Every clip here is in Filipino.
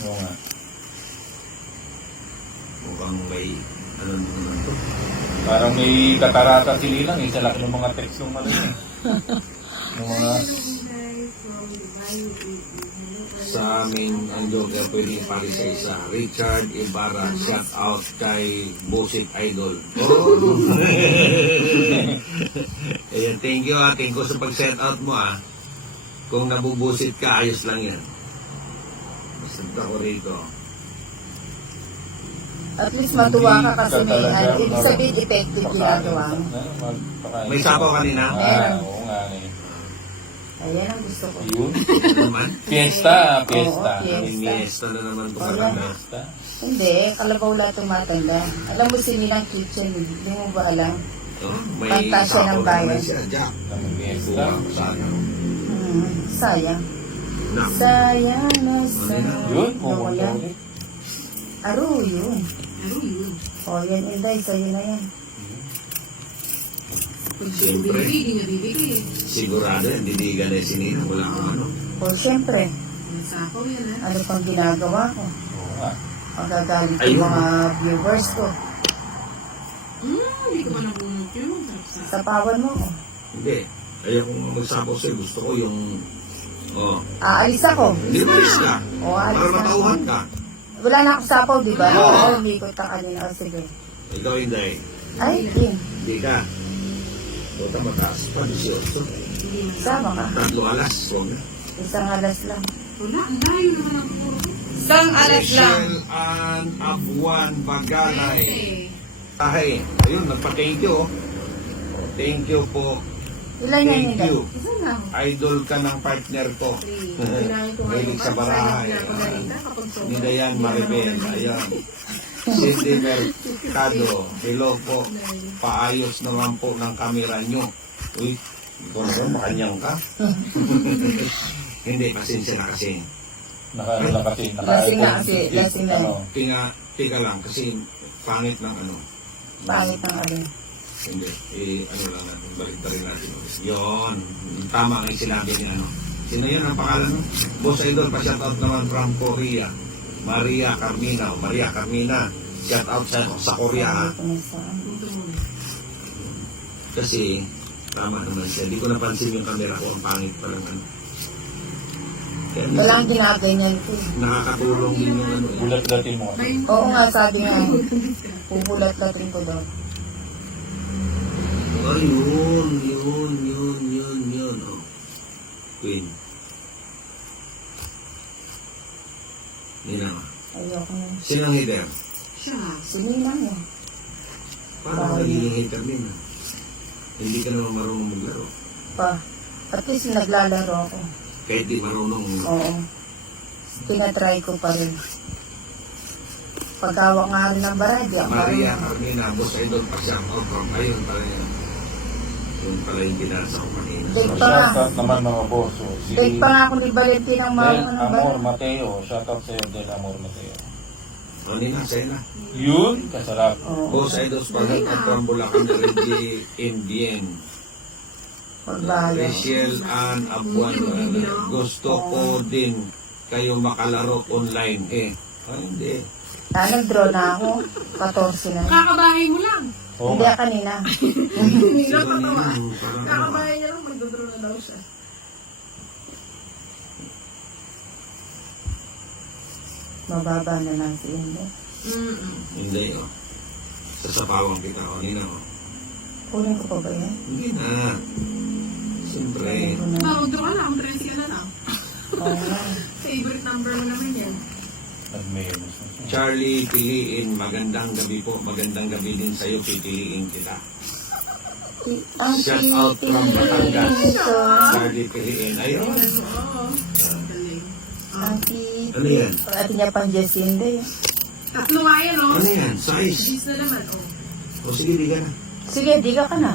Oo nga. Mukhang may, ano naman to. Parang may katarata sinilang eh. Sa laki ng mga text ng mga yung mga... Sa amin, andun ka pwedeng parisay sa Richard Ibarra, shout out kay Busit Idol. Oh! Ayan, thank you sa pag-set out mo Kung nabubusit ka, ayos lang yan. Basta ko rito. At least matuwa ka kasi may ibig sabihin effective ginagawa mo. May sapaw kanina? Oo nga eh. Ayan ang gusto ko. Yun. Naman? Fiesta. Oo, fiesta. Miesta na naman ito Wala. matanda. Fiesta. Hindi, kalabaw lahat tumatanda. Alam mo si Nilang Kitchen, hindi mo ba alam? Oh, may Pantasya sapaw ng bayan. naman siya. Jack. Ng fiesta. Buwa, sayang. Sayang. Nak. Sayang na sayang. Yun, Nawala. pumunta ulit. Aro yun. O yan, Inday, sa'yo na yan. Siyempre, sigurado yan, didigan na sinina. Wala akong ano. O siyempre, ano pang ginagawa ko? Oo nga. Magagalit Ayun. yung mga viewers ko. Hindi ko pa nabunot yun. Sapawan mo ko. Hindi. Ayaw kong magsapaw sa'yo. Gusto ko yung... Oh. Aalis ako. Hindi malis ka. O, aalis Para na. matauhan ka. Wala na akong sapaw, di ba? Oo. Oo, hindi ko ta kanina. O, sige. Ikaw hindi. Ay, din. Hindi ka. Puta mataas pa. 18. Sama ka. 3 alas. Huwag na. Isang alas lang. Wala, ang layo naman ang puro. Isang alas lang. Rachel Ann Abuan Bagalay. Eh, Ay, ayun, nagpa-thank you. Thank you po. Ilan yan, Thank Inday? you. isa lang. Idol ka ng partner ko. Kailangan ko Mahilig sa barahay. kapag Ni Dayan Maribel. Ayan. Cindy Mercado. Hello po. Paayos naman po ng kamera nyo. Uy, ikaw na ba? Makanyang ka? Hindi, pasensya na kasi. Ano lang kasi. Lasing na kasi, lasing na. Ano. Tika lang kasi pangit ng ano. Pangit ng alin. Hindi. Ano lang natin. Balik rin natin. Yun. Tama ang sinabi niya. Ano. Sino yun ang pangalan? Boss Idol, pa-shoutout naman from Korea. Maria Carmina. Maria Carmina. Shoutout sa Korea ha. Ito na sa... Kasi tama naman siya. Hindi ko napansin yung camera ko. Ang pangit pa lang ano. Kaya Walang ginaganyan ko. nakakatulong din yung ano. Bulat-latin mo kasi. Oo nga, sabi nga. Pupulat-latin ko daw. Oh, yun. Oh. Queen. Nina. Ayoko na. Sinang hitter? siya. Sige lang yan. Paano ka nagiging hitter din? Hindi ka naman marunong maglaro. Pa. At least naglalaro ako. Kahit di marunong. Oo. Tinatry ko pa rin. Pag-awak nga rin ng baray, di ako Maria marunong. Carmina, Boss Idol, pa-shout out from ayun pala yun. Yung pala yung binasa ko kanina. Date pa nga. Shoutout naman mga boss. So, si Date pa nga ako ni Valentin ang mga Del ng Amor baray. Mateo. Shoutout sa'yo, Del Amor Mateo. Kanina, sa'yo na. Yun, kasarap. Oo. Boss Idol, pa-shout out from Bulacan na Reggie Indian. Pagbahala. Rachel Ann Abuan. Gusto ko din kayo makalaro online. Hindi. Nag-draw na ako. 14 na. Kakabahay mo lang. Oo Hindi nga. kanina. Siguro nila, parang ano, Kakabahay niya lang, magdodraw na daw siya. Mababa na lang si Inday. Hindi, oh. Sasapawan kita kanina, oh. Kunin ko pa ba yan? Hindi na. Siyempre. Kunin ko na. Mag-draw ka lang, trends ka na lang. Oo nga. Favorite number mo naman yan. Nag-mayonnaise na siya. Charlie Piliin, magandang gabi po. Magandang gabi din sa'yo, pipiliin kita. Ang Shout out from Batangas. pipito. Charlie Piliin. Ayun. Oo. Galing. Ang pipito. Ano yan? Pag-ati niya pang Jacinda yun. Tatlo nga yan, oh. Ano yan? Size. Cheese na naman, oh. O sige, di ka na. Sige, di ka na.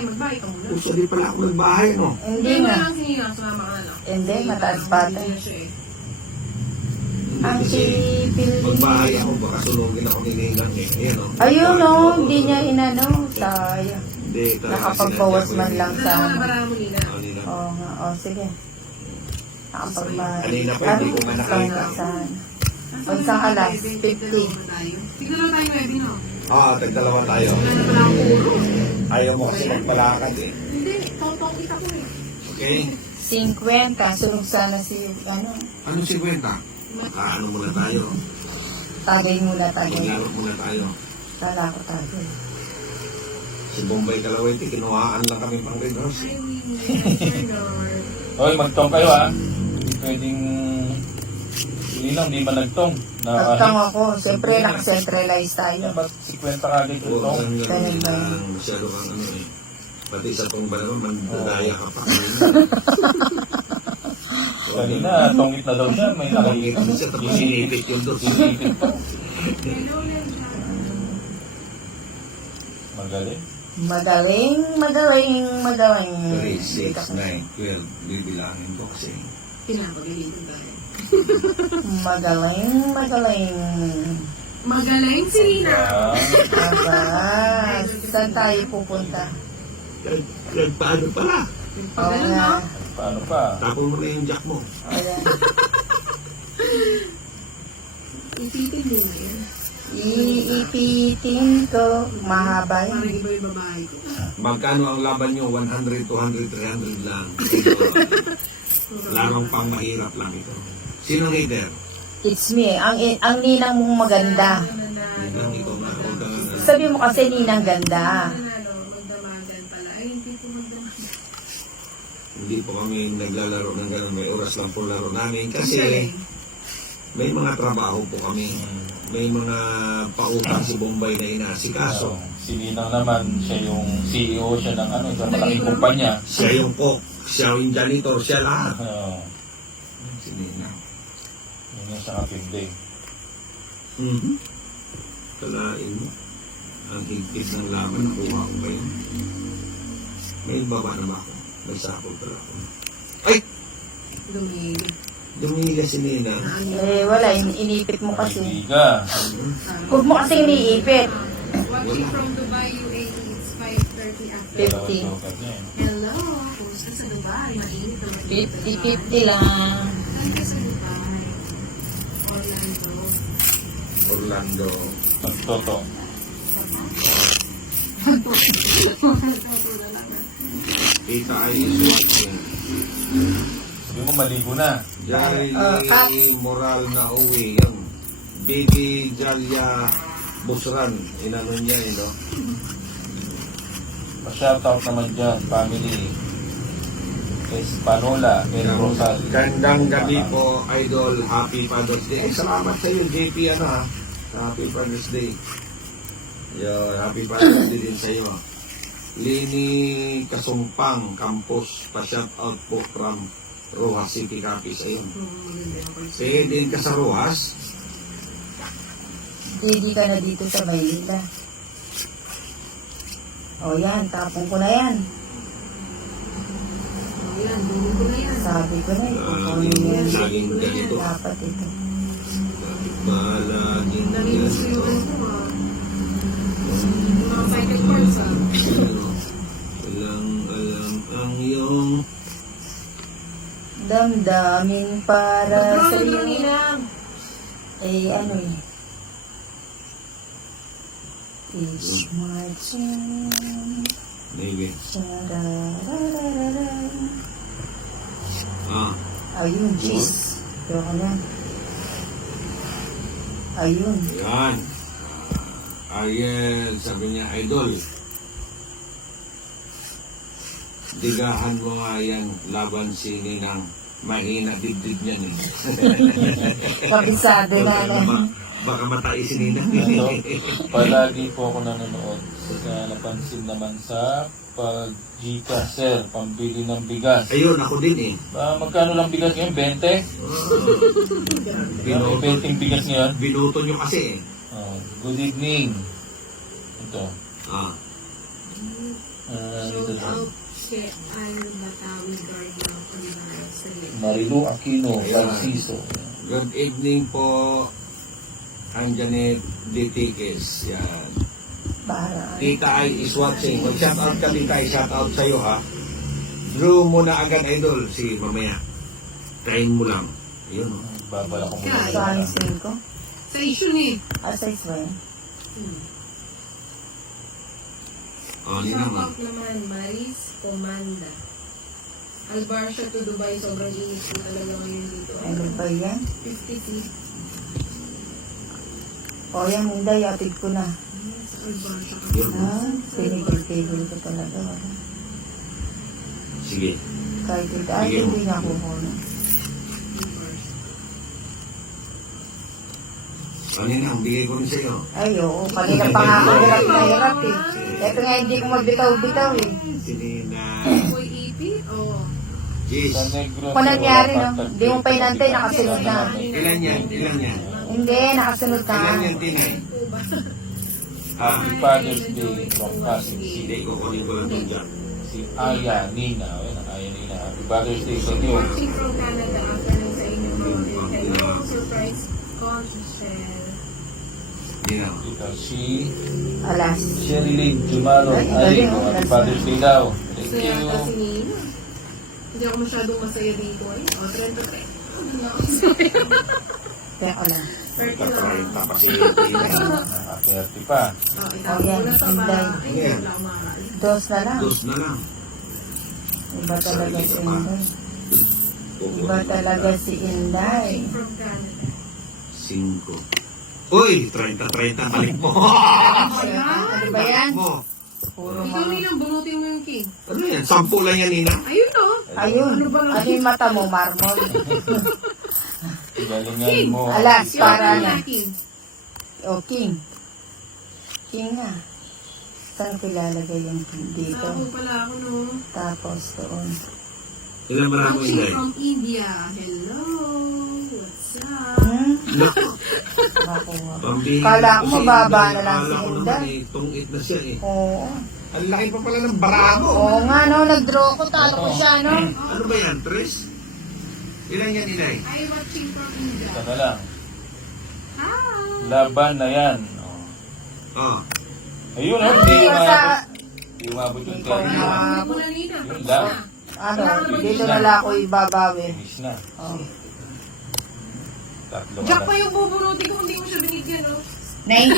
Magbahay ka muna. Uso di pala ako nagbahay, no? Hindi Hindi mo na. lang sinila, sumama ka na lang. Hindi, mataas pa Hindi ito. na siya eh. Ang Kasi pipili. magbahay ako, baka sunugin ako ni Ninang eh. Ayan, o. Ayun o, hindi niya inano. Sayang. Hindi, Nakapagbawas man lang Ano sa... naman ang bara mo, Nina? Oh, Ninang. Oo nga, o sige. Nakapagbahay. Kanina pa, hindi ko nga nakita. Sana. O isang alas, 50. Siguro tayo pwede, no? Tagdalawa tayo. Wala na pala ang puro. Ayaw mo kasi magpalakad eh. Hindi, totong kita ko eh. Okay? 50, sunog sana si, ano, Ano 50? Ano muna tayo? tagay muna tagay. Maglaro muna tayo. Kala ko tagay. Si Bombay Kalawete, kinuhaan lang kami pang red horse. Ay, Winnie. Lord. Oy, magtong kayo ha. Hindi pwedeng... Hindi lang, di man nagtong. Nagtang ako, siyempre nakacentralize tayo. Ba't 50 kagad yung Oo, tong? ganun lang. Masyado kang ano eh. Pati sa tong balaro, mandadaya ka pa. Kanina, tongit na daw siya. May nakikita Nakikita siya, tapos sinipit yun doon. Sinipit pa. Hello, Lencha. Magaling. Magaling, magaling, magaling. 3, 6, 9, 12. Bibilangin ko kasi. Pinapagalitin tayo. Magaling, magaling. Magaling si Nina. Aba, saan tayo pupunta? Paano pala? Oo Pagano, nga. no? Paano pa? Tapon mo na yung jack mo. Ayan. Ipitin mo na yan. Iipitin ko. Mahaba Para yun. iba yung babae ko. Magkano ang laban nyo? 100, 200, 300 lang. Larong pang mahirap lang ito. Sino leader? It's me. Ang ninang mong maganda. Lang ito na. Huwag kang- Sabi mo kasi ninang ganda. Magdamagan pala. Ay, hindi po magdamagan. Hindi po kami naglalaro ng gano'n. May oras lang po laro namin. Kasi may mga trabaho po kami. May mga pautang si Bombay na inasikaso. Si Ninang naman, siya yung CEO siya ng ano, isang malaking kumpanya. Siya yung cook, siya yung janitor, siya lahat. Si Nina. Yun yung sa ating day. Kalain mo. Ang higpit ng laban, nakuha ko ba yun? May baba na ba ako? Nagsakol pala ako. Ay! Lumig. Dumila si Nina. Eh, wala. Inipit mo kasi. Kaibigan. Huwag mo kasi iniipit. Watching from Dubai, UAE, it's 5:30 after. 50. Hello! Kumusta sa Dubai? Mainit naman. 50-50 lang. Saan ka sa Dubai? Orlando. Orlando. Magtoto. Kita ay isuwat yan. Sabi mo, maligo na. Jai Kat. Moral na uwi. Yan. Baby Jalia Busran. Inano niya eh, no? Pa-shoutout naman dyan, family. Espanola, El Rosal. Gandang gabi po, Idol. Happy Father's Day. Salamat sa iyo, JP, ano ha? Happy Father's Day. Yo, Happy Father's Day din sa iyo. Lini Kasumpang, Campus, pa-shoutout po from Rojas City, Capiz. Ayun. Maganda yung person. Sige din ka sa Rojas. Hindi ka na dito sa Maynila. O yan, tapon ko na yan. Ayan, dulo ko na yan. Sabi ko na, kukunin mo yan. Laging ganito. Dapat ito. Laging Nalinis ko yung ganito. ano ah. Yung mga vital parts ah. Walang alam ang iyong Damdamin para sa Mag-drawing iyo. lang nila. Eh, ano eh. It's my turn. Maybe. Shararararara. Ayun, jeez. Ayoko na. Ayun. Yan. Ayan, sabi niya, Idol. Digahan mo nga yan, laban si Ninang. Mahina dibdib niya eh. Kabisado na Baka matay si Ninang. Ito, palagi po ako nanonood. Kaya napansin naman sa pag-Gcash, sir, pambili ng bigas. Ayun, ako din eh. Magkano lang bigas ngayon? 20? May 20 bigas ngayon. Binuto nyo kasi eh. Good evening. Ito. Dito Shout sa out si Al Batawi Guardian Pagdara sa Marilu Aquino, Francisco. Good evening po, Anjanet Ditiques. Yan. para. Tita Ay is watching. Mag-shout out ka, Tita Ay. Shout out sa'yo, ha? Drew mo na agad, Idol. Si mamaya. Kain mo lang. Ayun, oh. Babala ko muna. Saan 5? Sa issue ni. Size ba yan? Oh, hindi naman. Shout out naman, Maris Comanda. Albarsha to Dubai, sobrang init po talaga ngayon dito. Ano ba yan? 53. O yan, Inday, atid ko na. Sa Albarsha ka. Pinigil-pigil ko talaga. Sige. Kahit hindi niya kukunin. Kanina, ang bigay ko rin sa'yo. Ay, oo. Kanina pa nga ako hirap na hirap eh. Ito nga hindi ko mabitaw-bitaw eh. Sinina. Boy EP? Oo. Jeez. Sa negro. Kung nangyari, no? Hindi mo pa inantay, nakasunod na. Ilan yan? Ilan yan? Hindi, nakasunod na. Ilan yan, Tinay? Happy Father's Day from Pasig City. Hindi ko kunin ko lang doon dyan. Si Aya Nina. Ayun, ang Aya Nina. Happy Father's Day sa iyo. Watching from Canada, afternoon sa inyong mga hello, surprise call to share. Hindi na. Ito si Alas. Sherilyn Jumalo. Ay, Ay, galing, oh. Happy Father's Day daw. Thank Masaya you. ata si Nina. Hindi ako masyadong masaya dito eh. O, 33. Hindi ako masaya. Kaya ko lang. 30 pa si Tinay. Nakakerte pa. O, itapo ko na sa Inday. bahay. Ay, hindi lang mahal. Dos na lang. Dos na lang. Iba talaga si Inday. Iba Kukunin. talaga si Inday. Watching from Canada. 5. Uy, 30-30. Balik mo. Ano ba yan? Balik mo. Puro Ikaw mga... nilang bunutin mo yung cake. Ano yan? 10 lang yan, Nina. Ayun o. Ayun. Ano yung mata mo, marmol? Galingan mo. Alas, Yung para yung na. King. O, King. King nga. Saan ko ilalagay yung King dito? Ako pala ako no. Tapos doon. Ilan ba mo, Watching Inday? from India. Hello. What's up? Naku. Nakuha. Pambihira Kala ko ko si mababa Inday. na lang si Kala ko Inday. naman eh, tungit na siya eh. Oo. Ang laki pa pala ng barako. Oo nga, no. Nag-draw ko. Talo ko siya, no. Ano ba yan, Tres? Ilan yan, Inay? I watching from India. Ito na lang. Hi. Laban na yan. Oh. Oh. Ayun, oh, hindi Basta, umabot. Hindi umabot yung Ikaw time. na. Hindi mo na Nina. Yun Tapos lang. na. ano, dito na lang ako ibabawi. Miss na. Oh. Tatlo Jack ka pa lang. yung bubunutin ko, hindi mo siya binigyan, no? 90.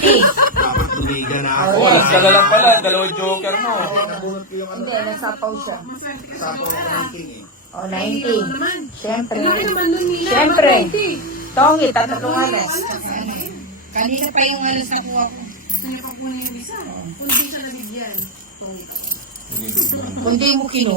Dapat tumiga na ako. Oh, Oras ka na lang pala. Dalawang joker mo. Nabunot ko yung ano. Hindi, nasapaw siya. Maswerte ka sa Sapo mga. ko ng king eh. O, Ay, ano 90. naman. Siyempre. Ang laki naman nun, Nina. Siyempre. Bakit Tongi, tatlong hindi? alas. Kanina pa yung alas na kuha ko. Sa'yo pa po yung isa. Kung di siya nabigyan. Kung Hindi. Kung di mo kinuha,